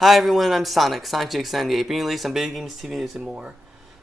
Hi everyone, I'm Sonic GX98, bringing you some video games, TV news, and more.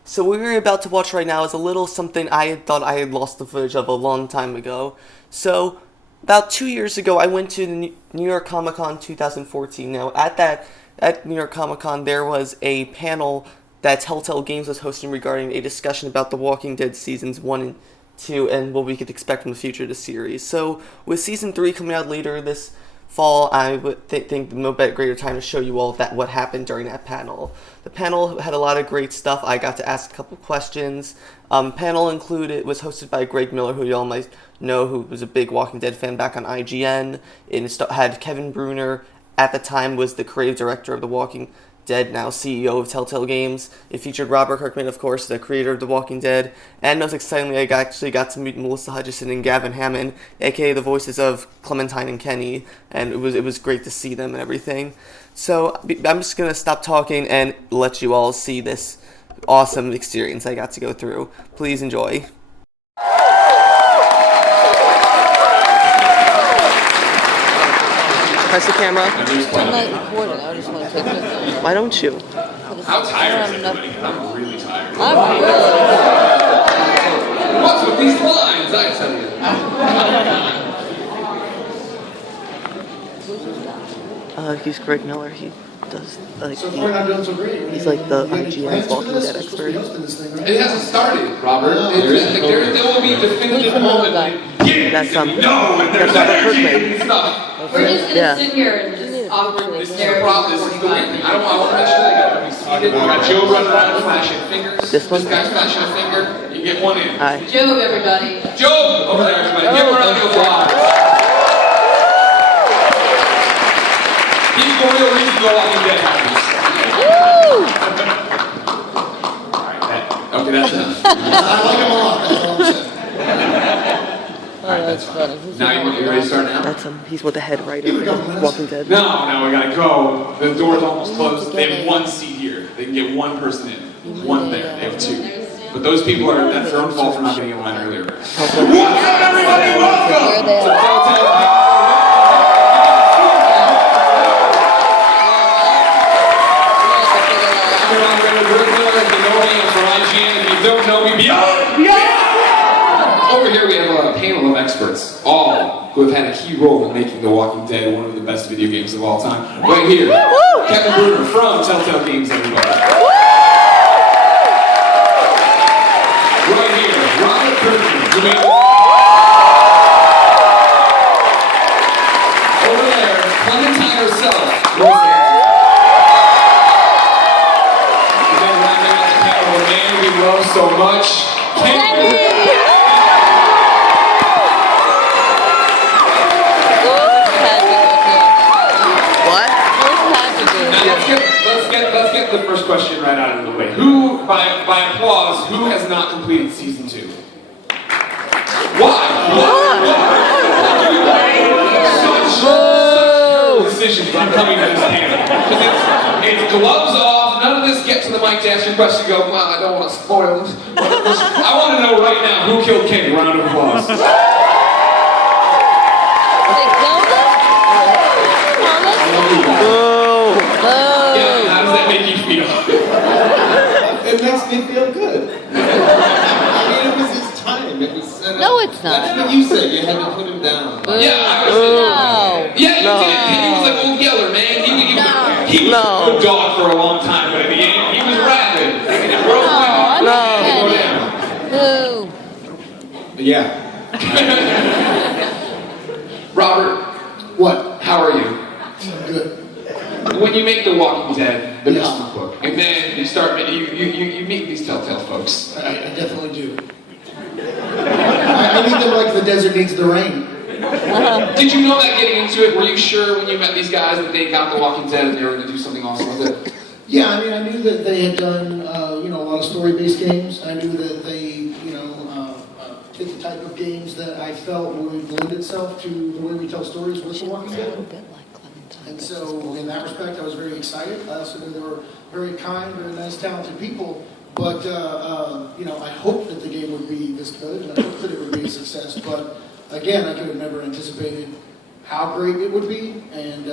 So what we're about to watch right now is a little something I had thought I had lost the footage of a long time ago. So, about 2 years ago, I went to the New York Comic Con 2014. Now, at New York Comic Con, there was a panel that Telltale Games was hosting regarding a discussion about The Walking Dead Seasons 1 and 2 and what we could expect from the future of the series. So, with Season 3 coming out later this fall, I would think no greater time to show you all that what happened during that panel. The panel had a lot of great stuff. I got to ask a couple questions. Panel was hosted by Greg Miller, who you all might know, who was a big Walking Dead fan back on IGN. It had Kevin Bruner, at the time was the creative director of The Walking Dead, now CEO of Telltale Games. It featured Robert Kirkman, of course, the creator of The Walking Dead, and most excitingly, I actually got to meet Melissa Hutchison and Gavin Hammon, aka the voices of Clementine and Kenny, and it was great to see them and everything. So I'm just gonna stop talking and let you all see this awesome experience I got to go through. Please enjoy. Press the camera. I'm not recording. I just want to take pictures. Why don't you? How tired is everybody? I'm really tired. I'm really What's with these lines? I tell you. He's Greg Miller. He does he's like the IGN's Walking Dead expert. It hasn't started, Robert. There will be a definitive moment. That's No, and there's Robert energy Kirkman. and stuff. We're just gonna Yeah. sit here and just awkwardly This is stare the at problem. you This is for the 45 week. minutes. I want to make sure they got to be seated. We got Joe running around flashing fingers. This one? guy's flashing a finger. You get one in. Hi. Joe, everybody. Joe! Over there, everybody. Give him a round of applause. He's the real reason The Walking Dead happens. Okay, that's enough. I like him a lot, that's all I'm saying. that's funny. Now you ready to start now? That's he's with the head writer for Walking Dead. No, we gotta go. The door's almost closed. They have one seat here. They can get one person in. One there. They have two. But those people that's their own fault for not getting in line earlier. What's up, everybody? Welcome! Where are they at? Telltale Don't know me beyond. Over here we have a panel of experts, all who have had a key role in making The Walking Dead one of the best video games of all time. Right here, Kevin Bruner from Telltale Games, everybody. Right here, Robert Kirkman. Over there, Clementine herself. We love so much. Kenny. What? Let's get the first question right out of the way. Who, by applause, who has not completed season 2? Why? Such decisions when coming to this panel. Because it's gloves off. None of this get to the mic to answer your question. Go, well, I don't want to spoil it. I want to know right now who killed Kenny. Round of applause. Yeah, how does that make you feel? It makes me feel good. I mean, it was his time. It was set up. No, it's not. That's what you said. You had to put him down. Yeah, I was. No. Yeah, you did. Kenny was like old Yeller, man. He was a good dog for a long time, but at the end, he was rabid. And it broke my heart. Who? Yeah. Robert, What? how are you? Good. When you make The Walking Dead, the Yeah. comic book, and then you start, you meet these Telltale folks. I definitely do. I need them like the desert needs the rain. Did you know that getting into it? Were you sure when you met these guys that they got The Walking Dead and they were going to do something awesome with it? Yeah, I mean, I knew that they had done, a lot of story-based games. I knew that they, did the type of games that I felt would lend itself to the way we tell stories with The Walking Dead. And so, in that respect, I was very excited. I also knew they were very kind, very nice, talented people. But, I hoped that the game would be this good, and I hoped that it would be a success. But, again, I could have never anticipated how great it would be and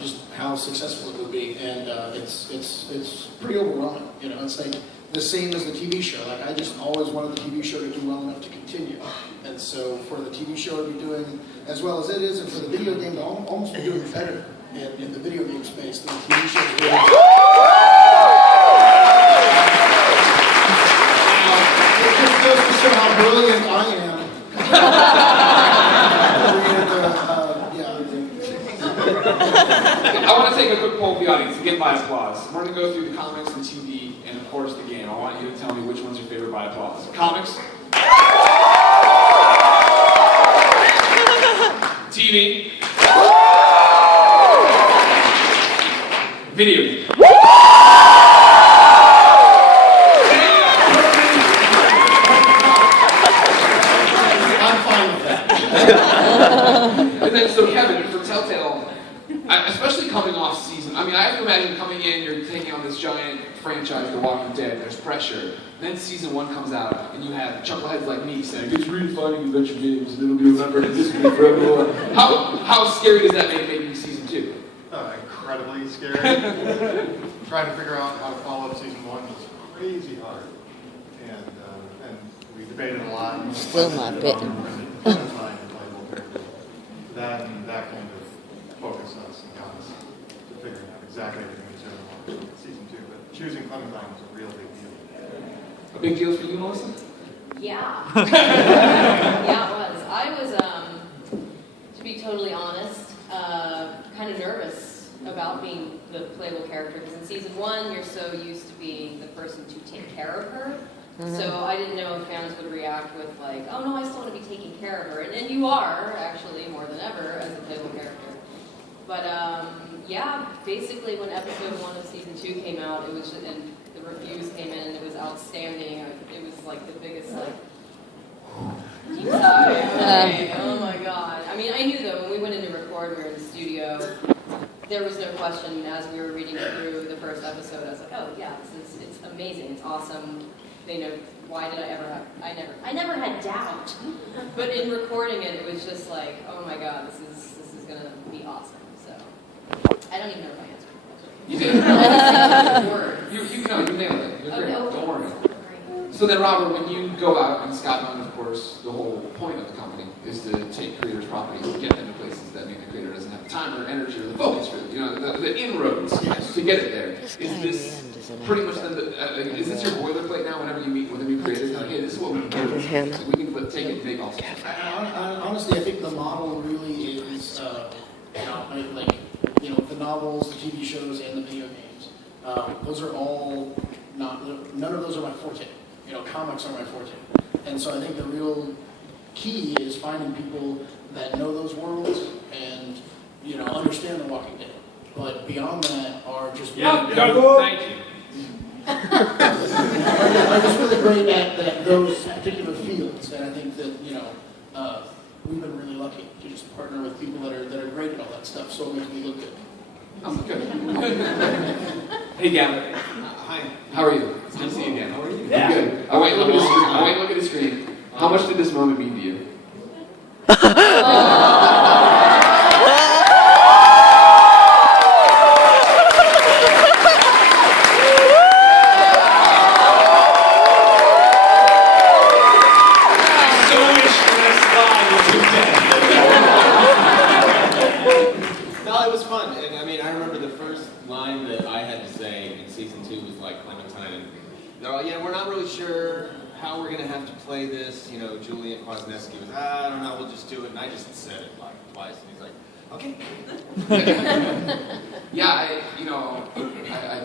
just how successful it would be. And it's pretty overwhelming. You know, it's like the same as the TV show. Like I just always wanted the TV show to do well enough to continue. And so for the TV show to be doing as well as it is, and for the video game to almost be doing better in the video game space than the TV show is doing. It just goes to show how brilliant I am. I want to take a quick poll of the audience to get by applause. We're going to go through the comics, the TV, and of course the game. I want you to tell me which one's your favorite by applause. Comics. TV. Video game. I'm fine with that. And then, so Kevin, for Telltale, especially coming off season, I mean, I have to imagine coming in, you're taking on this giant franchise, The Walking Dead, there's pressure. Then season 1 comes out, and you have chuckleheads like me saying, it's redefining adventure games, and it'll be remembered in history forever. How scary does that make making season 2? Incredibly scary. Trying to figure out how to follow up season 1 was crazy hard. And we debated a lot. Still not bitten. That kind of focused us and got us to figuring out exactly everything we said in season 2. But choosing Clementine was a real big deal. A big deal for you, Melissa? Yeah. Yeah, it was. I was, to be totally honest, kind of nervous about being the playable character, because in season 1, you're so used to being the person to take care of her. So I didn't know if fans would react with like, oh no, I still want to be taking care of her. And you are, actually, more than ever, as a playable character. But yeah, basically when episode 1 of season 2 came out, it was just, and the reviews came in, and it was outstanding. It was like the biggest like deep sigh. Oh my god. I mean, I knew though, when we went in to record, we were in the studio, there was no question as we were reading through the first episode, I was like, oh yeah, it's amazing, it's awesome. They know, why did I never had doubt. But in recording it, it was just like, oh my god, this is gonna be awesome. So I don't even know if I answered the question. You nailed it. You're great. Okay. Don't worry. So then, Robert, when you go out, and Scott Dunn, of course, the whole point of the company is to take creators' properties and get them to places that maybe the creator doesn't have the time or energy or the focus for, the inroads to get it there. Is this pretty much then is this your boilerplate now whenever you meet with a new creator? Like, hey, this is what we can do. So we can take it and make awesome. Honestly, I think the model really is, the novels, the TV shows, and the video games. Those are all none of those are my forte. Comics are my forte. And so I think the real key is finding people that know those worlds and, understand The Walking Dead. But beyond that are just Thank you. are just really great at those particular fields. And I think that, we've been really lucky to just partner with people that are great at all that stuff, so it makes me look good. I'm good. Hey, Gavin. Hi. How are you? It's good to see you again. How are you? Yeah. Good. Oh, wait, look at the screen. How much did this moment mean to you? No, it was fun. And I mean, I remember the first line that I had to say in season 2 was like Clementine. And they're all, we're not really sure how we're going to have to play this. Julian Kwasniewski was, I don't know, we'll just do it. And I just said it like twice. And he's like, okay. Yeah, I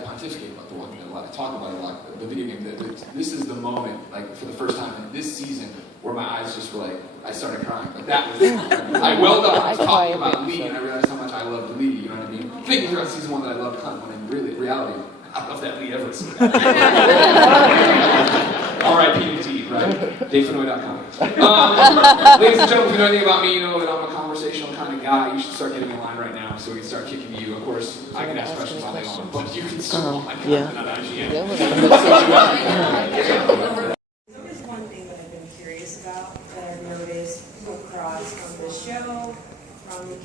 pontificate about the one a lot. I talk about it a lot. The video game. This is the moment, like for the first time in this season, where my eyes just were like, I started crying. Like that was. I welled up. I was talking about Lee, and I realized how much I loved Lee. You know what I mean? Thinking throughout season 1 that I loved Hunt, when in reality, I love that Lee Everett. R.I.P.T. Right? DaveFanoy.com. Ladies and gentlemen, if you know anything about me, you know that I'm a conversational kind of guy. You should start getting in line right now so we can start kicking you. Of course, I can ask questions all day long, but you can still on my content on IGN. So there's one thing that I've been curious about that I've noticed across from the show, from the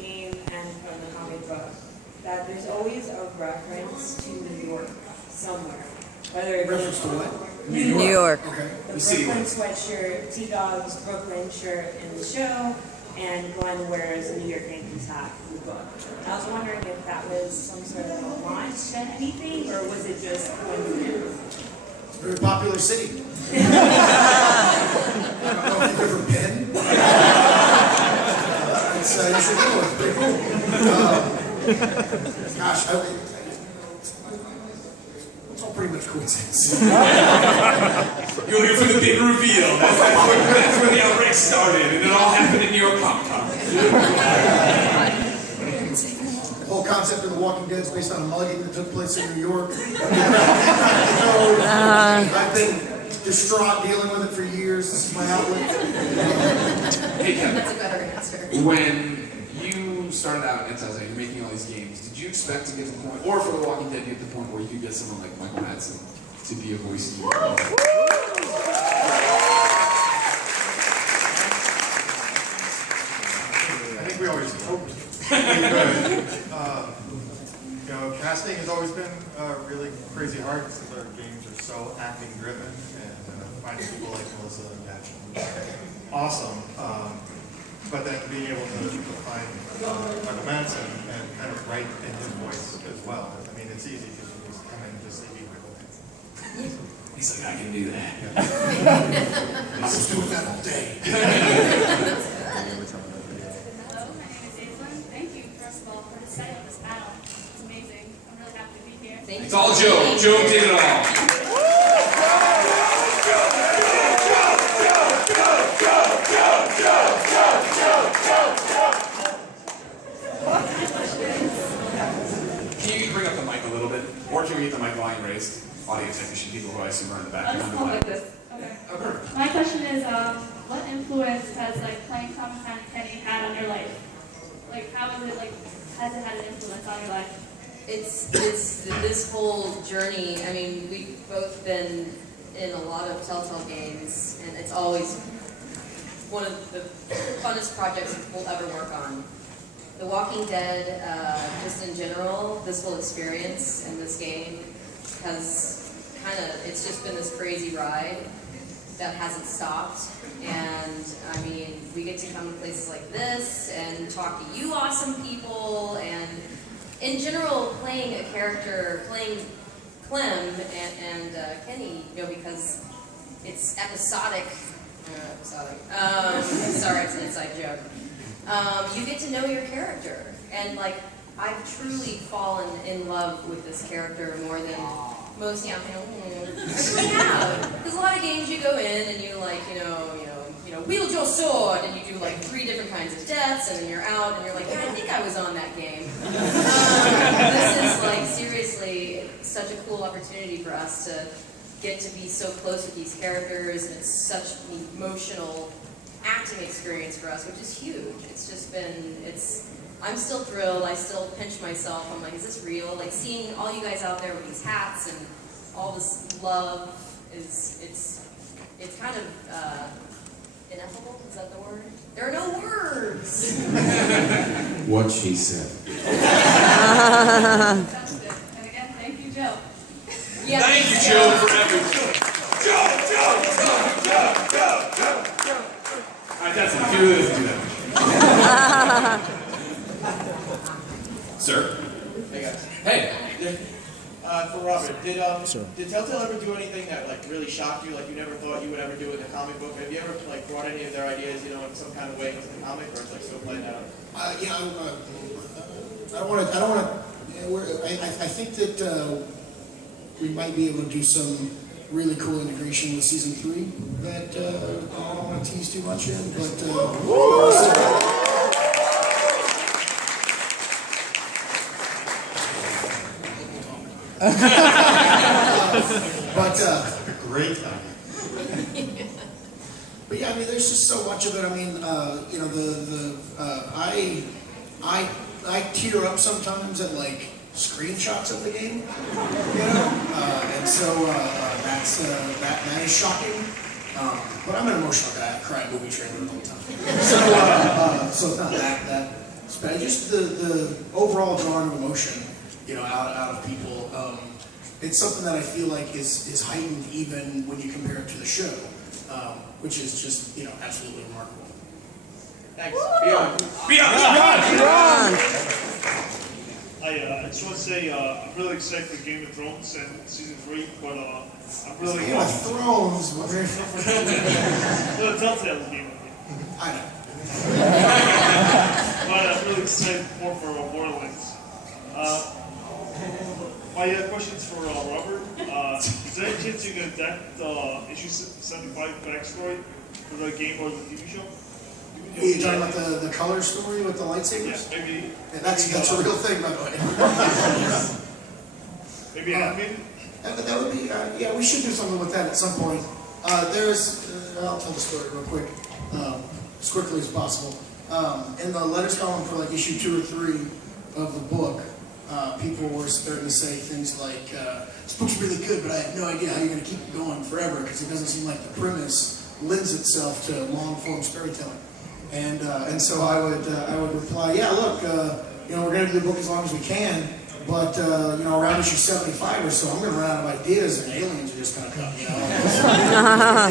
of reference to New York somewhere. Whether it be Reference to what? New York. Okay. the Brooklyn sweatshirt, T-Dog's Brooklyn shirt in the show, and Glenn wears a New York Yankees hat in the book. I was wondering if that was some sort of a launch to anything, or was it just coincidence? It's a very popular city. I don't know if you've ever been. You should go. It's pretty cool. Gosh, it's all pretty much coincidence. You're looking for the big reveal. That's where the outbreak started, and it all happened in New York Comic Con. The whole concept of The Walking Dead is based on a mugging that took place in New York. I've been distraught dealing with it for years. This is my outlet. Hey, Kevin. That's a better answer. When you started out at Telltale, you're making all these games, did you expect to get to the point, or for The Walking Dead, get to the point where you could get someone like Michael Madsen to be a voice in your game? I think we always hoped we could. Casting has always been really crazy hard since our games are so acting driven, and finding people like Melissa and Gavin, awesome. But then being able to find Michael Madsen and kind of write in his voice as well. I mean, it's easy because you just come in and just say, "Hey, Michael Madsen." He's like, I can do that. I was doing that all day. Hello, my name is Aislinn. Thank you, first of all, for the setting of this panel. It's amazing. I'm really happy to be here. Thank you. It's all Joe. Joe did it all. Can you bring up the mic a little bit? Or can we get the mic volume raised? Audience technician people who I assume are in the back. I'll just hold like this. Okay. My question is, what influence has playing Clementine and Kenny had on your life? How is it has it had an influence on your life? It's this whole journey. I mean, we've both been in a lot of Telltale games, and it's always one of the funnest projects we'll ever work on. The Walking Dead, just in general, this whole experience in this game has it's just been this crazy ride that hasn't stopped. And I mean, we get to come to places like this and talk to you awesome people, and in general, playing a character, playing Clem and Kenny, because it's episodic. Sorry, it's an inside joke. You get to know your character, and I've truly fallen in love with this character more than most. I really have. Because a lot of games you go in and you wield your sword, and you do 3 different kinds of deaths, and then you're out, and you're like, yeah, I think I was on that game. This is seriously such a cool opportunity for us to get to be so close with these characters, and it's such an emotional acting experience for us, which is huge. It's just been, I'm still thrilled. I still pinch myself. I'm like, is this real? Seeing all you guys out there with these hats and all this love it's kind of ineffable. Is that the word? There are no words. What she said. Fantastic. And again, thank you, Joe. Yeah, Thank you, Joe, for everything. Joe. All right, that's it. If you really listen to that. Sir? Hey guys. Hey. For Robert, did Telltale ever do anything that really shocked you, you never thought you would ever do in the comic book? Have you ever brought any of their ideas, in some kind of way into the comic, or it's still playing out? I think that we might be able to do some really cool integration with season 3 that I don't want to tease too much in, but Great time. But yeah, I mean, there's just so much of it. I mean, I tear up sometimes at screenshots of the game, and so that is shocking. But I'm an emotional guy. I cry at movie trailers all the time. So it's not that. But just the overall drawing of emotion out of people. It's something that I feel like is heightened even when you compare it to the show, which is just, absolutely remarkable. Thanks. Beyond. I just want to say I'm really excited for Game of Thrones and season 3, but I'm really Game of Thrones. No, Telltale Game of Thrones. I know. But I'm really excited more for Borderlands. My question is for Robert. Is there any chance you can adapt issue 75 backstory for the game or the TV show? You're talking about the color story with the lightsabers? Yeah, maybe. Yeah, that's a real thing, by the way. Maybe animated? That would be, yeah, we should do something with that at some point. I'll tell the story real quick, as quickly as possible. In the letters column for like issue 2 or 3 of the book, people were starting to say things like, this book's really good, but I have no idea how you're going to keep it going forever, because it doesn't seem like the premise lends itself to long-form storytelling. And so I would reply, yeah, look, we're going to do the book as long as we can, but around issue 75 or so, I'm going to run out of ideas, and aliens are just going to come.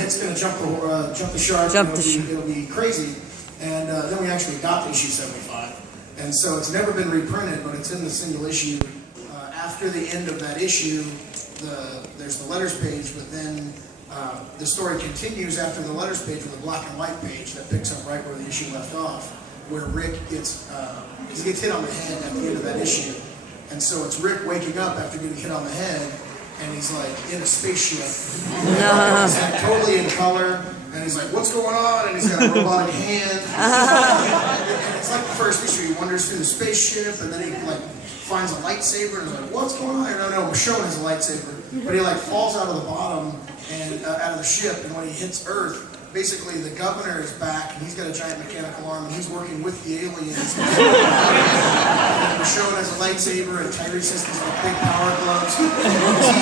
It's going to jump the shark. It'll be crazy. And then we actually got to issue 75, and so it's never been reprinted, but it's in the single issue. After the end of that issue, there's the letters page, but then the story continues after the letters page with a black and white page that picks up right where the issue left off, where Rick gets hit on the head at the end of that issue. And so it's Rick waking up after getting hit on the head, and he's like in a spaceship. He's like totally in color, and he's like, what's going on? And he's got a robotic hand. And it's like the first issue, he wanders through the spaceship, and then he finds a lightsaber, and he's like, what's going on? No, Michonne has a lightsaber. But he falls out of the bottom and out of the ship, and when he hits Earth, basically the governor is back, and he's got a giant mechanical arm, and he's working with the aliens. And Michonne has a lightsaber, and Tyrese has these big power gloves. He's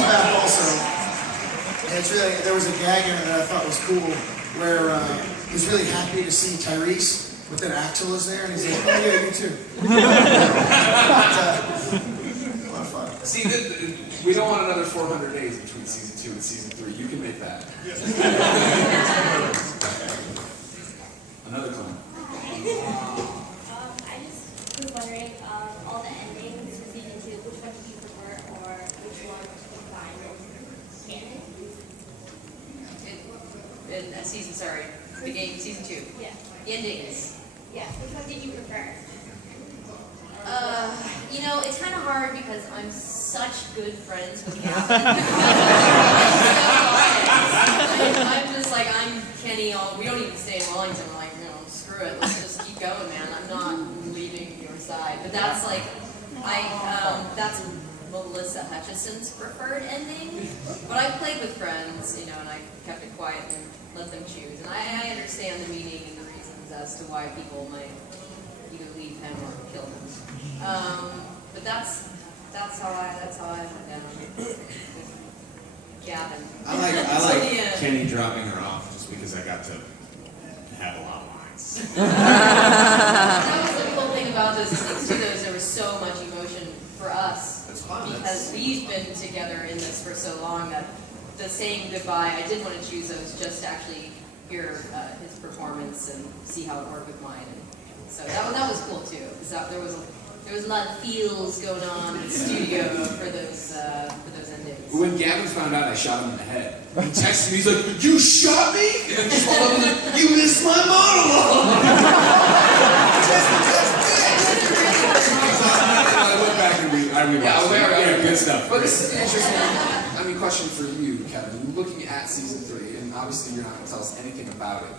back also. And it's really, there was a gag in it that I thought was cool, where he was really happy to see Tyrese, but then Axel is there, and he's like, oh yeah, you too. A lot of fun. See, we don't want another 400 days between season 2 and season 3. You can make that. Another comment. I just was wondering, all the endings for season 2, which one do you prefer, or which one do you find canon? The game, season 2. Yeah. The endings. Yeah, which one did you prefer? It's kind of hard because I'm such good friends with Gavin. I'm just like, I'm Kenny, we don't even stay in Wellington. I'm like, screw it, let's just keep going, man. I'm not leaving your side. But that's like, that's Melissa Hutchison's preferred ending. But I played with friends, and I kept it quiet and let them choose. And I understand the meaning and the reasons as to why people might either leave him or kill him. But that's how I went down with Gavin. I like Kenny dropping her off just because I got to have a lot of lines. That was the cool thing about those things too, though, is there was so much emotion for us. That's fun. Because we've been together in this for so long that the saying goodbye, I did want to choose those just to actually hear his performance and see how it worked with mine. And so that was cool too, because there was a lot of feels going on in the studio for those endings. When Gavin found out I shot him in the head, he texted me, he's like, you shot me? And just followed up and like, you missed my monologue! I went back and I rewatched good stuff. But this is an interesting, question for you, Kevin. Looking at season 3, and obviously you're not going to tell us anything about it,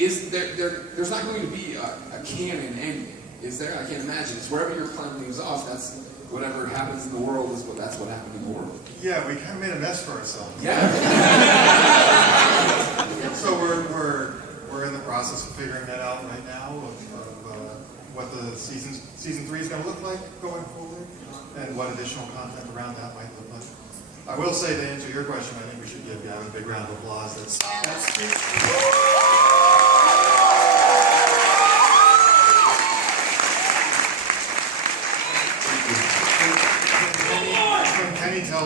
is there's not going to be a canon ending, is there? I can't imagine. It's wherever your plan leaves off, that's whatever happens in the world that's what happened in the world. Yeah, we kind of made a mess for ourselves. Yeah. So we're in the process of figuring that out right now of what the season 3 is going to look like going forward, and what additional content around that might look like. I will say, to answer your question, I think we should give Gavin a big round of applause. That's cute.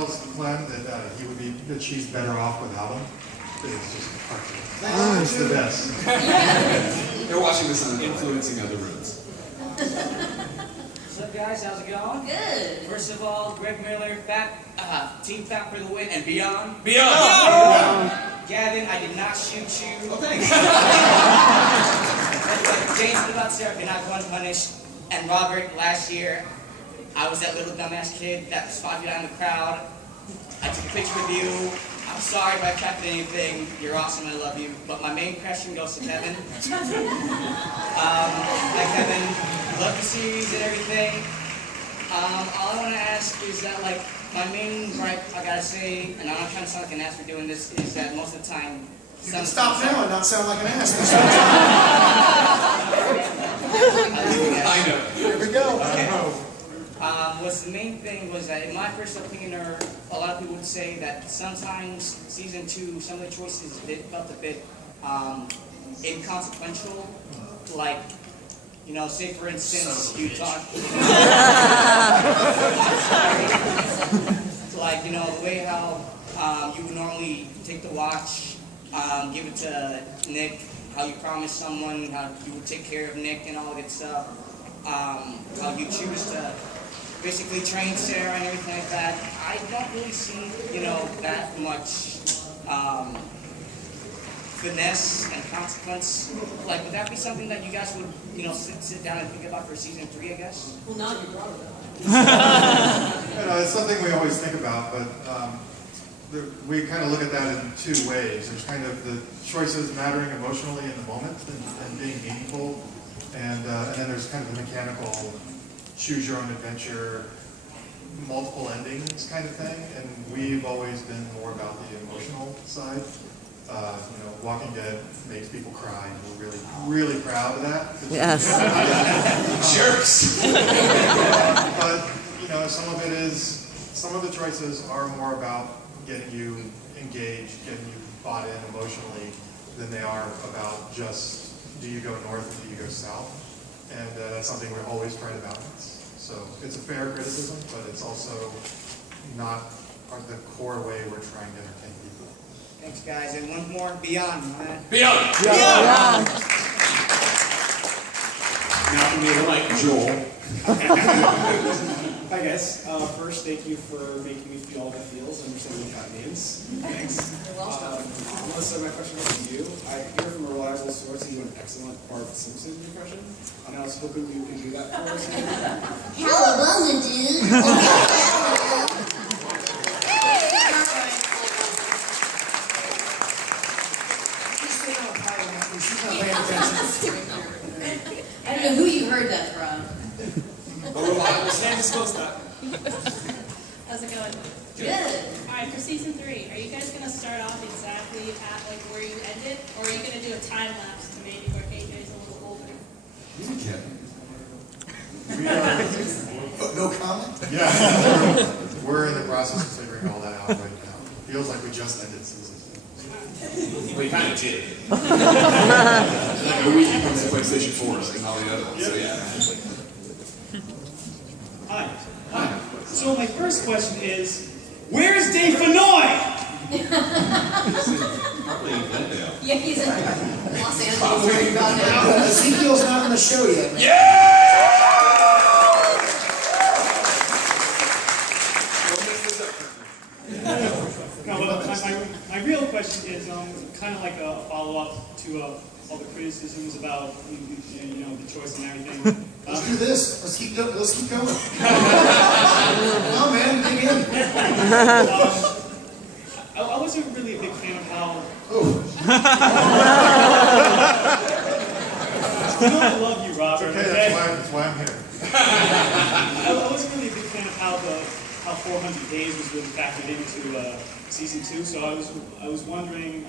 tells Clem that she's better off without him. It's just a cartoon. It's the best. They're watching this on Influencing Other Rooms. What's up, guys? How's it going? Good. First of all, Greg Miller, Team Fat for the win, and beyond. Beyond! Gavin, I did not shoot you. Oh, thanks. James the Butt Syrup, you're not going punished. And Robert, last year, I was that little dumbass kid that spotted you out in the crowd. I took a picture with you. I'm sorry if I captured anything. You're awesome, I love you. But my main question goes to Kevin. Hi, Kevin. Love the series and everything. All I want to ask is that, like, my main gripe, I gotta say, and I'm not trying to sound like an ass for doing this, is that most of the time... You can stop now and not sound like an ass. I know. Here we go. What's the main thing was that, in my first opinion, or a lot of people would say that sometimes season 2, some of the choices felt a bit inconsequential. Like, you know, say for instance, you talk. Like, you know, the way how you would normally take the watch, give it to Nick, how you promised someone, how you would take care of Nick and all that stuff. How you choose to basically train Sarah and everything like that. I don't really see, you know, that much finesse and consequence. Like, would that be something that you guys would, you know, sit down and think about for season 3, I guess? Well, now you brought it up. It's something we always think about, but we kind of look at that in two ways. There's kind of the choices mattering emotionally in the moment and being meaningful, and then there's kind of the mechanical, choose your own adventure, multiple endings kind of thing. And we've always been more about the emotional side. You know, Walking Dead makes people cry, and we're really, really proud of that. Yes. Jerks. But you know, some of the choices are more about getting you engaged, getting you bought in emotionally, than they are about just do you go north or do you go south. And that's something we're always trying to balance. So it's a fair criticism, but it's also not the core way we're trying to entertain people. Thanks, guys. And one more, Beyond. Beyond! Yeah. Now from the other mic, Joel. Hi guys. First, thank you for making me feel all the feels and understanding cat names. Thanks. Melissa, my question goes to you. I hear from a reliable source that you do an excellent Bart Simpson impression, and I was hoping you could do that for us. Cowabunga, dude. I don't know who you heard that from. Can't disclose that. How's it going? Good. Alright, for season 3, are you guys going to start off exactly at like where you ended? Or are you going to do a time lapse to maybe where AJ's a little older? No comment? Yeah, we're in the process of figuring all that out right now. Feels like we just ended season 2. We kind of did. Like a week from the PlayStation 4 and all the other ones. So yeah. Hi. So my first question is, where's Dave Fenoy? Probably in Glendale. Yeah, he's in Los Angeles right about now. Ezekiel's not on the show yet. Man. No, but my real question is kind of like a follow-up to all the criticisms about you know the choice and everything. Let's do this. Let's keep going. No, man, dig in. I wasn't really a big fan of how. You know I love you, Robert. It's okay, that's why I'm here. I wasn't really a big fan of how 400 days was really factored into season 2. So I was wondering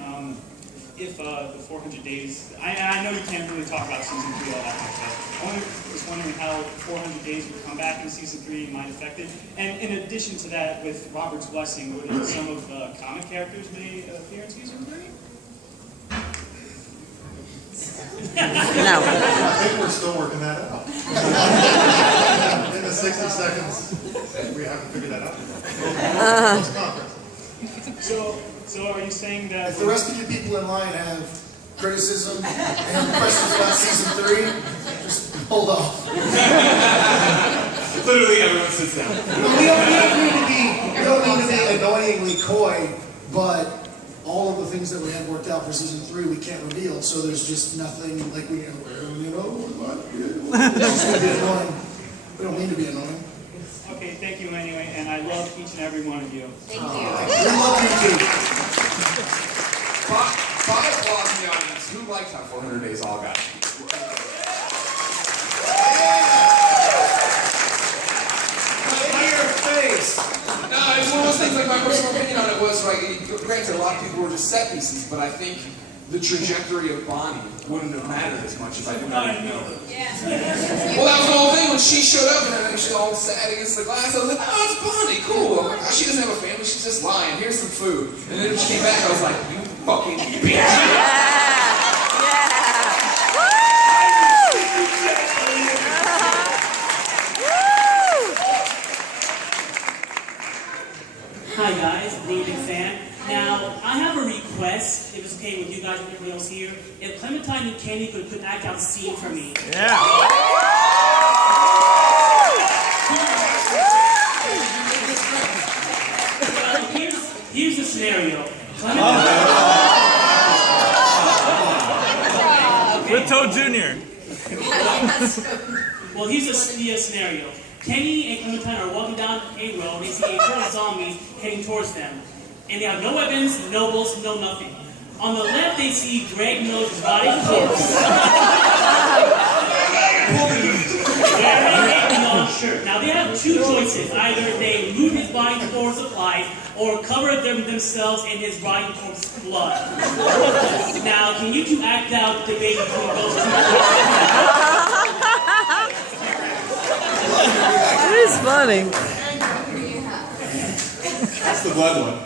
if the 400 days. I know you can't really talk about season 3 all that much, but I was wondering how 400 days would come back in season 3 and might affect it. And in addition to that, with Robert's blessing, would some of the comic characters may appear in season 3? No. I think we're still working that out. In the the 60 seconds, we haven't figured that out yet. So are you saying that If the rest of you people in line have criticism and questions about season 3, just hold off. Literally everyone sits down. We don't mean to be annoyingly coy, but all of the things that we had worked out for season 3 we can't reveal, so there's just nothing like we it's just gonna be annoying. We don't mean to be annoying. Okay, thank you anyway, and I love each and every one of you. Thank you. We love you too. By applause in the audience, who likes how 400 Days all got? No, it's one of those things, like my personal opinion on it was, like, granted, a lot of people were just set pieces, but I think the trajectory of Bonnie wouldn't have mattered as much if I didn't already know her. Well, that was the whole thing when she showed up and then she all sat against the glass. I was like, oh, it's Bonnie, cool. She doesn't have a family, she's just lying. Here's some food. And then when she came back, I was like, you fucking bitch. Hi guys, really big fan. Now, I have a request, if it's okay with you guys and everybody else here. If Clementine and Kenny could act out the scene for me. Yeah. Well, here's the scenario. With Toad Jr. Well, here's the scenario. Kenny and Clementine are walking down a road, and they see a herd of zombies heading towards them. And they have no weapons, no bullets, no nothing. On the left, they see Greg Miller's body corpse. Wearing a non-shirt. Now, they have two choices. Either they loot his body for supplies, or cover themselves in his body corpse blood. Now, can you two act out the debate between those two choices? It is funny. That's the blood one.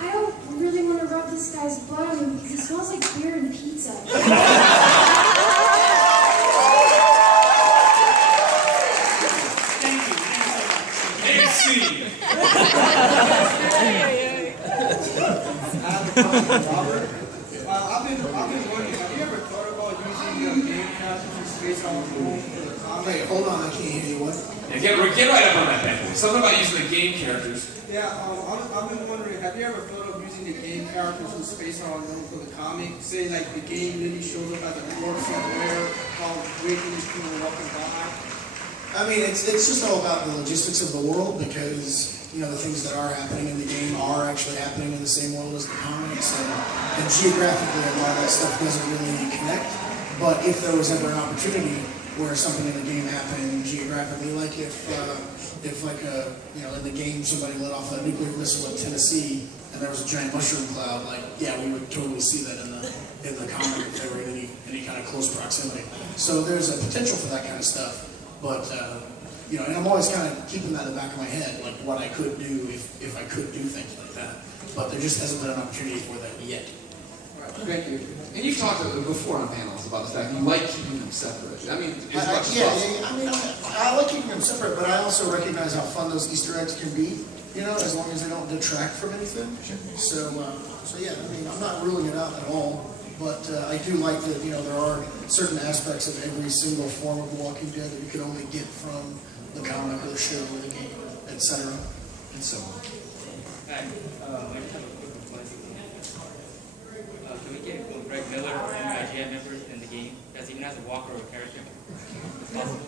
I don't really want to rub this guy's blood on him because it smells like beer and pizza. Thank you. AC. Robert, I've been wondering, have you ever thought about using your game characters based on for the comic? Wait, hold on, I can't hear you. What? Yeah, get right up on that thing. Something about using the game characters. Yeah, I've been wondering, have you ever thought of using the game characters who's based on them for the comic? Say, like, the game Lily shows up at the door somewhere while waiting these people walking by? I mean, it's just all about the logistics of the world because, you know, the things that are happening in the game are actually happening in the same world as the comics, and geographically a lot of that stuff doesn't really connect. But if there was ever an opportunity where something in the game happened geographically, like if like you know, in the game somebody let off a nuclear missile in Tennessee and there was a giant mushroom cloud, like, yeah, we would totally see that in the comic if they were in any kind of close proximity. So there's a potential for that kind of stuff. But, you know, and I'm always kind of keeping that in the back of my head, like what I could do if I could do things like that. But there just hasn't been an opportunity for that yet. Thank you. And you've talked before on panels about the fact you like keeping them separate. I mean, as much as possible. I mean, I like keeping them separate, but I also recognize how fun those Easter eggs can be, you know, as long as they don't detract from anything. So yeah, I mean, I'm not ruling it out at all. But I do like that, you know, there are certain aspects of every single form of The Walking Dead that you could only get from the comic or the show or the game, etc. And so on. Hi, I just have a quick request. Can we get Greg Miller or NYCC members in the game? Because even as a walker or a character, it's possible.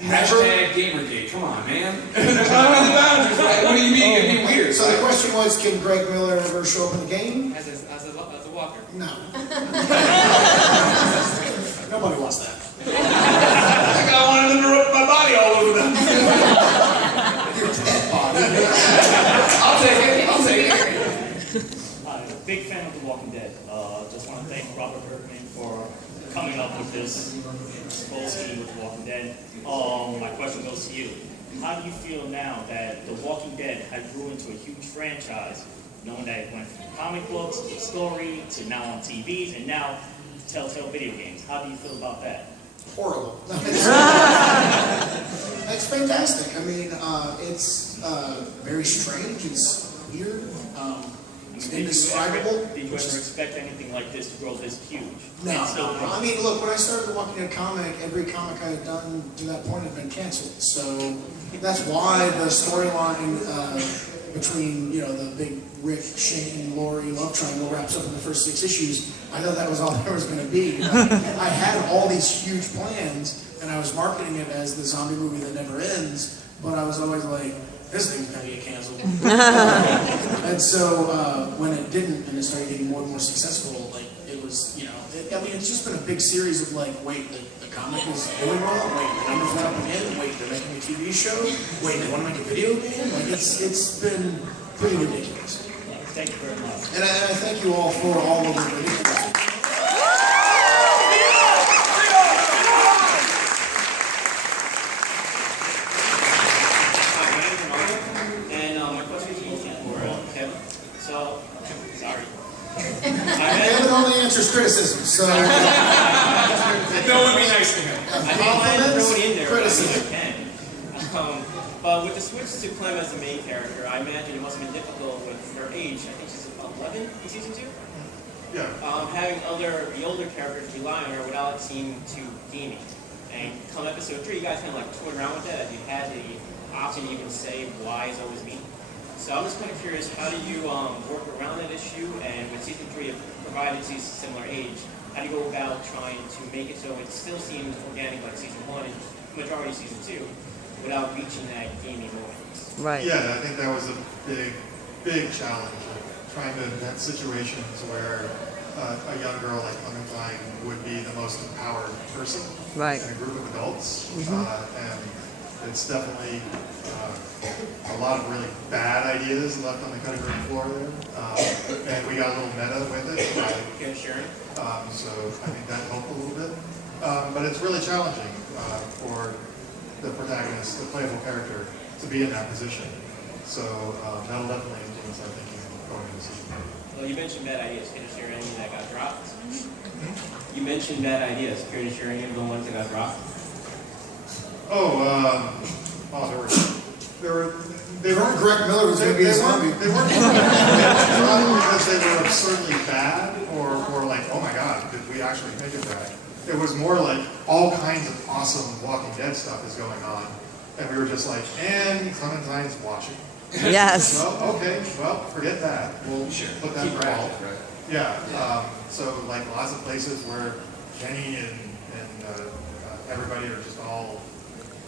Hashtag Gamergate, come on, man. There's not enough boundaries, right? What do you mean? It'd be weird. So the question was, can Greg Miller ever show up in the game? As a walker. No. Nobody wants that. I think I wanted them to rub my body all over them. Your dead body. I'll take it. Hi, big fan of The Walking Dead. Just want to thank Robert Kirkman for coming up with this whole scheme with The Walking Dead. My question goes to you. How do you feel now that The Walking Dead has grew into a huge franchise, knowing that it went from comic books to story to now on TVs and now Telltale video games? How do you feel about that? horrible. It's fantastic. I mean, it's very strange. It's weird. It's indescribable. Did you ever expect anything like this to grow this huge? No. I mean, look, when I started the Walking Dead comic, every comic I had done to that point had been canceled. So that's why the storyline between, you know, the big Rick, Shane, Laurie love triangle wraps up in the first 6 issues. I know that was all there was going to be. I had all these huge plans, and I was marketing it as the zombie movie that never ends, but I was always like, this thing's going to get canceled. And so when it didn't, and it started getting more and more successful, like, it was, you know, I mean, it's just been a big series of like, wait, the comic is doing well, wait, the numbers went up again, wait, they're making a TV show, wait, they want to make a video game, like, it's been pretty ridiculous. Thank you very much. And I thank you all for all of the ridiculous. Kevin only answers criticism, so... No one be nice to him. I'll throw it in there, criticism. I can. But with the switch to Clem as the main character, I imagine it must have been difficult with her age. I think she's 11 in season 2? Yeah. Having the older characters rely on her without it seeming too gamey. And come episode 3, you guys kind of like toyed around with that. You had the option you can say why is always me. So I'm just kind of curious, how do you work around that issue? And with season 3, provided she's similar age, how do you go about trying to make it so it still seems organic like season 1 and majority of season 2 without reaching that gaming moment? Right. Yeah, I think that was a big challenge. Trying to invent situations where a young girl like Clementine would be the most empowered person Right. in a group of adults. Mhm. And it's definitely a lot of really bad ideas left on the cutting room floor there. And we got a little meta with it. So I think that helped a little bit. But it's really challenging for the protagonist, the playable character, to be in that position. So that'll definitely influence our thinking going into the season. Well, you mentioned bad ideas. Can you share any that got dropped? You mentioned bad ideas. Care to share any of the ones that got dropped? They weren't Greg Miller was going to be a zombie. They weren't because they were absurdly bad or like, oh my god, did we actually think of that? It was more like all kinds of awesome Walking Dead stuff is going on. And we were just like, and Clementine's watching. Yes. Well, okay, well, forget that. We'll put that for all. Right. Yeah, so like lots of places where Kenny and everybody are just all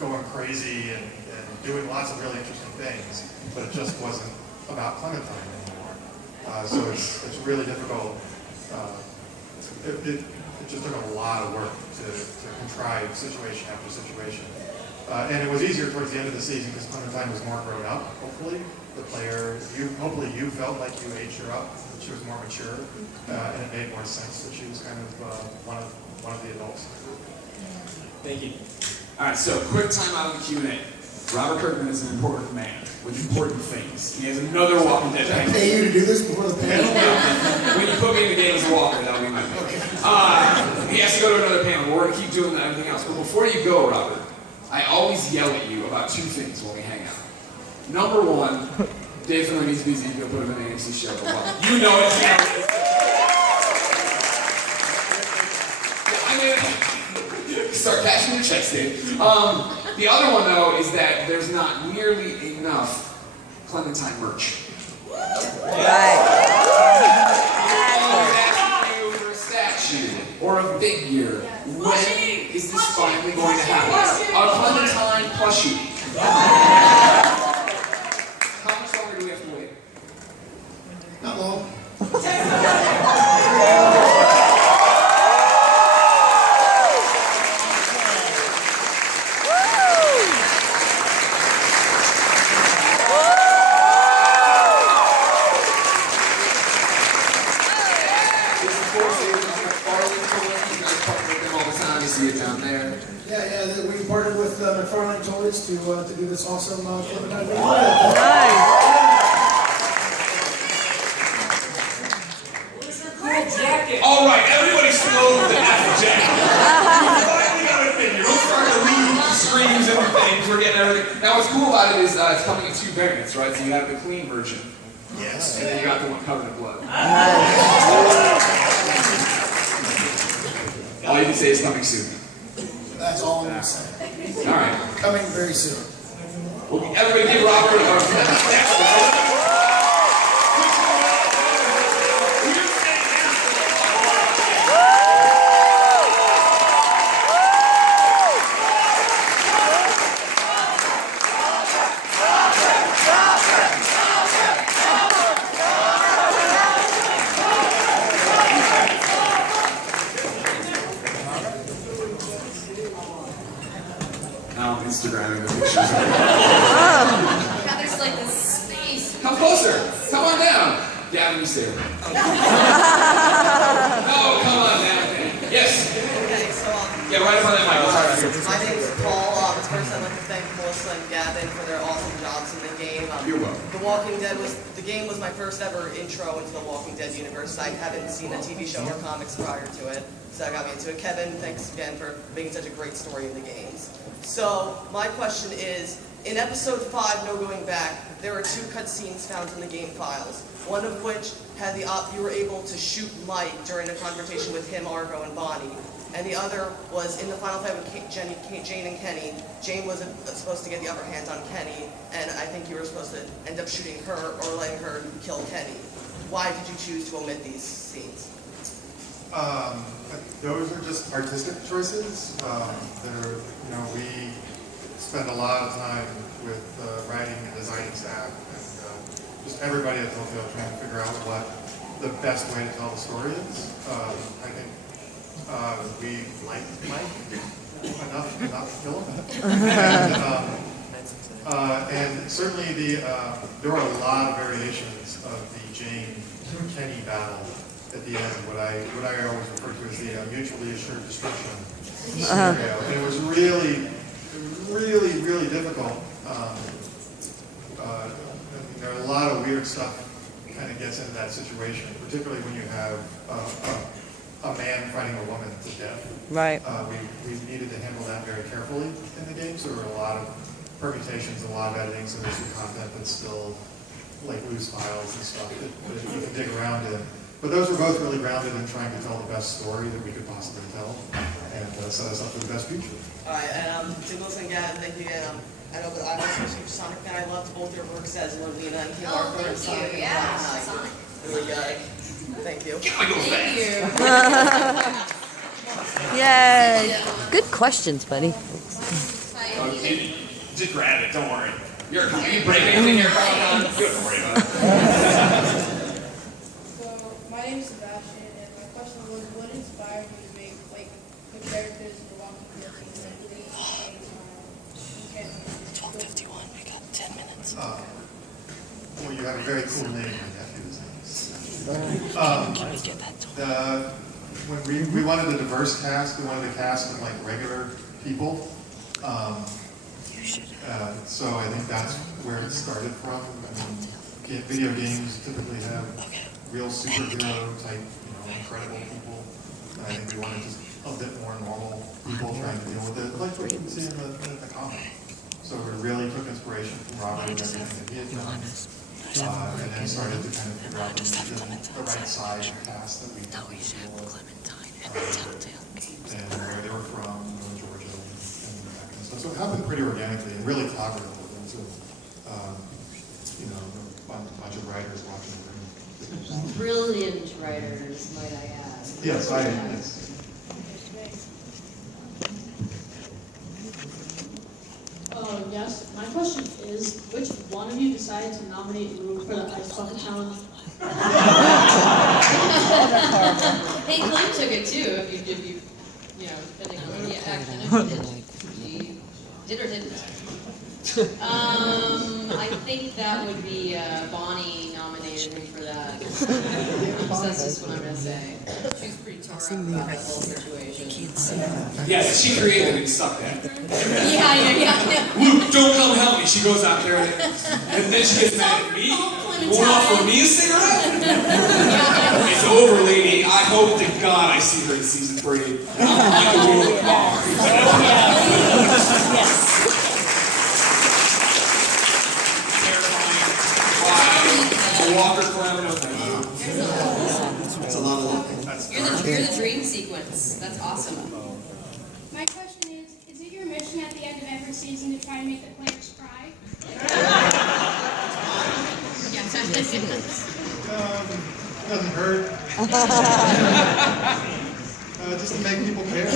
going crazy and doing lots of really interesting things, but it just wasn't about Clementine anymore. So it's really difficult. It just took a lot of work to contrive situation after situation. And it was easier towards the end of the season because Clementine was more grown up, hopefully. The player, hopefully you felt like you aged her up, that she was more mature, and it made more sense that she was kind of one of the adults. Thank you. All right, so quick time out of the Q&A. Robert Kirkman is an important man with important things. He has another Walking Dead Did I pay you to do this before the panel? When you put me in the game as a walker, that'll be my thing. Okay. He has to go to another panel. We're going to keep doing everything else. But before you go, Robert, I always yell at you about 2 things when we hang out. Number 1, Dave Finley needs to be easy. You'll put him in an AMC show. You know it. I mean, start cashing your checks, Dave. The other one, though, is that there's not nearly enough Clementine merch. Right. For a statue or a figure. When is this finally going to happen? A Clementine plushie. How much longer do we have to wait? Not long. See it down there. Yeah, we partnered with McFarlane Toys to do this awesome Clementine video. Nice. All right, everybody slow the F down. We finally got a games, right? So you have the clean version. Yes. And then you got the one covered in blood. All you can say is coming soon. That's all I'm going to say. All right. Coming very soon. Everybody give Robert a Instagramming the pictures. God, there's like this space. Come closer. Come on down. Gavin, you stay there. No, come on down. Yes. Okay, so Yeah, right up on that mic. my name's Paul. First, I'd like to thank Melissa and Gavin for their awesome jobs in the game. You're welcome. The game was my first ever intro into the Walking Dead universe. I haven't seen a TV show or comics prior to it, so that got me into it. Kevin, thanks again for making such a great story in the games. So, my question is, in episode 5, No Going Back, there are 2 cutscenes found in the game files. One of which had you were able to shoot Mike during a confrontation with him, Argo, and Bonnie. And the other was in the final fight with Jane and Kenny. Jane was supposed to get the upper hand on Kenny, and I think you were supposed to end up shooting her or letting her kill Kenny. Why did you choose to omit these scenes? Those are just artistic choices. We spend a lot of time with writing and designing staff and just everybody at Telltale trying to figure out what the best way to tell the story is. I think we liked Mike enough to kill him. And certainly there were a lot of variations of the Jane-Kenny battle at the end, what I always refer to as the mutually assured destruction scenario. And it was really, really difficult. There are a lot of weird stuff kind of gets into that situation, particularly when you have a man fighting a woman to death. Right. We needed to handle that very carefully in the game, so there were a lot of permutations, a lot of editing, so there's some content that's still like loose files and stuff that you can dig around in. But those were both really grounded in trying to tell the best story that we could possibly tell and set us up for the best future. Alright, and to Melissa and Gavin, thank you again. I know, but I'm also a huge Sonic fan. I loved both their works as Lolina and Kim Arthur and Sonic and Sonic. Really good. Thank you. Yay! Good questions, buddy. Just grab it, don't worry. You break anything here, Carl? Don't worry about it. My name is Sebastian, and my question was, what inspired you to make the characters in the Walking Dead It's 1:51. We got 10 minutes. Well, you have a very cool name. My nephew's name. Can we get that? When we wanted a diverse cast, we wanted a cast of like regular people. So I think that's where it started from. I mean, video games typically have real superhero type, incredible people. I think we wanted just a bit more normal people trying to deal with it, like what you can see in the comic. So we really took inspiration from Robert and everything that he had done, and then started to kind of figure out the right size cast that we could deal with, Clementine and Telltale Games. and where they were from, Georgia, and that kind of stuff. So it happened pretty organically and really collaboratively. A bunch of writers watching the room. Brilliant writers, might I add. Yes, I am. Yes, my question is, which one of you decided to nominate Rue for the Ice Bucket Challenge? Hey, Clem took it too, if you depending on the action, if she did or didn't. I think that would be Bonnie nominated me for that. That's just what I'm gonna say. She's pretty tore up about the whole situation. Yes, she created it and sucked at it. Yeah. Luke, don't come help me. She goes out there and then she gets mad at me. Won't offer me a cigarette? It's over, lady. I hope to God I see her in season 3. Like a world car. Terrifying. Walker Clem, no thank you. That's a lot of You're the dream sequence. That's awesome. My question is it your mission at the end of every season to try and make the players cry? Doesn't hurt. Just to make people care.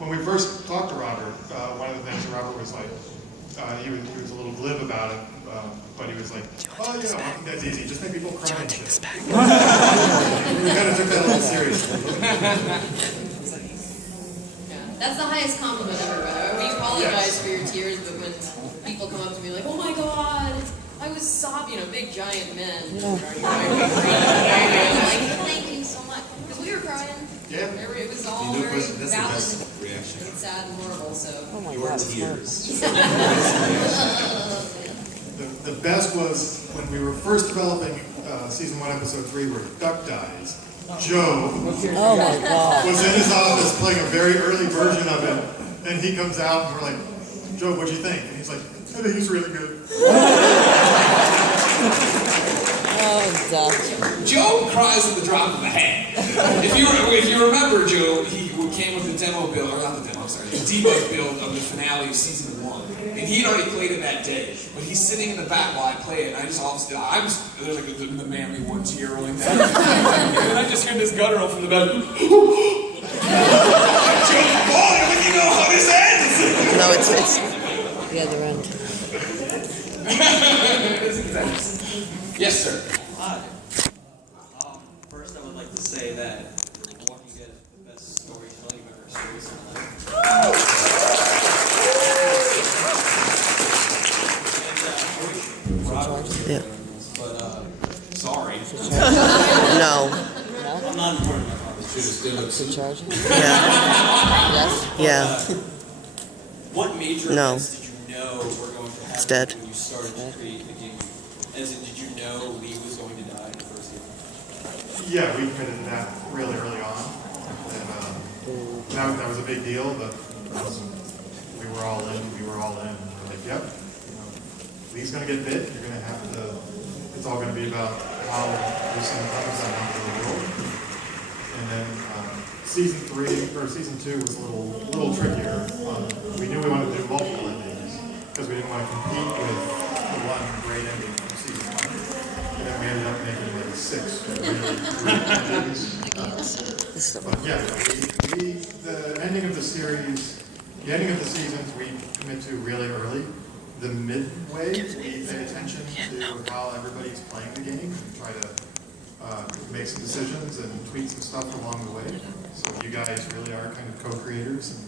When we first talked to Robert, one of the things that Robert was like, he was a little glib about it, but he was like, oh, Walking Dead's easy, just make people cry and shit. We kind of took that a little seriously. That's the highest compliment ever, right? We apologize for your tears, but when people come up to me like, oh my god, I was sobbing, big giant men. Like, thank you so much. Because we were crying. Yeah. It was all very valid. It's sad and horrible, so. Oh my god, tears. The best was when we were first developing season 1, episode 3, where Duck dies. Joe was in his office playing a very early version of it, and he comes out and we're like, Joe, what'd you think? And he's like, I think he's really good. Joe cries at the drop of a hat. If you remember, Joe, he came with the demo build, or not the demo, sorry, the debug build of the finale of season 1. And he'd already played it that day. But he's sitting in the back while I play it, and there's like the manly one tear rolling down. And I just hear this guttural from the back. Joe's balling, but you know how this ends! No, it's the other end. Yes, sir. Hi. First, I would like to say that Walking Dead is the best storytelling I've ever experienced in my life. Yeah. But, sorry. No. I'm not important enough. Is it charging? Yeah. Yes? Yeah. What major No. events did you know were going to happen It's dead. when you started to create the game? As in, did you know Lee was going to die in the first season? Yeah, we committed to that really early on, and that was a big deal. But we were all in. We're like, yep, Lee's gonna get bit. You're gonna have to. It's all gonna be about how Hutchison comes out into the world. And then season 2 was a little trickier. We knew we wanted to do multiple endings because we didn't want to compete with the one great ending from season 1. And then we ended up making like 6 really great endings. But yeah, the ending of the series, the ending of the seasons we commit to really early. The midway, we pay attention to how everybody's playing the game and try to make some decisions and tweak some stuff along the way. So you guys really are kind of co-creators and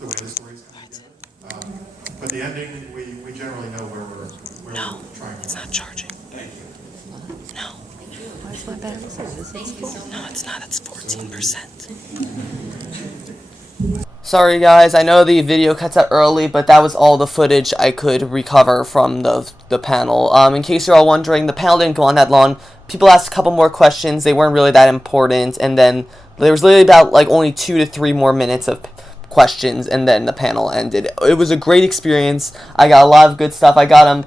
the way the stories come together. But the ending, we generally know where we're trying to. It's not charging. Thank you. No. Why is my battery so low? No, it's not. It's 14%. Sorry guys, I know the video cuts out early, but that was all the footage I could recover from the panel. In case you're all wondering, the panel didn't go on that long. People asked a couple more questions, they weren't really that important, and then there was literally about like only 2 to 3 more minutes of questions, and then the panel ended. It was a great experience. I got a lot of good stuff. I got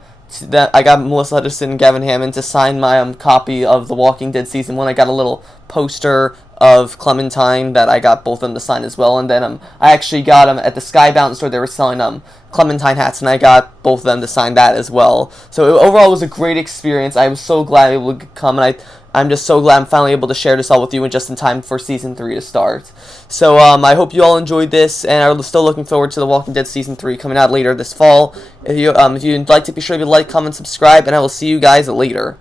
Melissa Hutchison and Gavin Hammon to sign my copy of The Walking Dead Season 1. I got a little poster of Clementine that I got both of them to sign as well. And then I actually got them at the Skybound store. They were selling Clementine hats, and I got both of them to sign that as well. So overall, it was a great experience. I was so glad I was able to come, and I'm just so glad I'm finally able to share this all with you and just in time for Season 3 to start. So I hope you all enjoyed this and are still looking forward to The Walking Dead Season 3 coming out later this fall. If you'd like to, be sure to like, comment, subscribe, and I will see you guys later.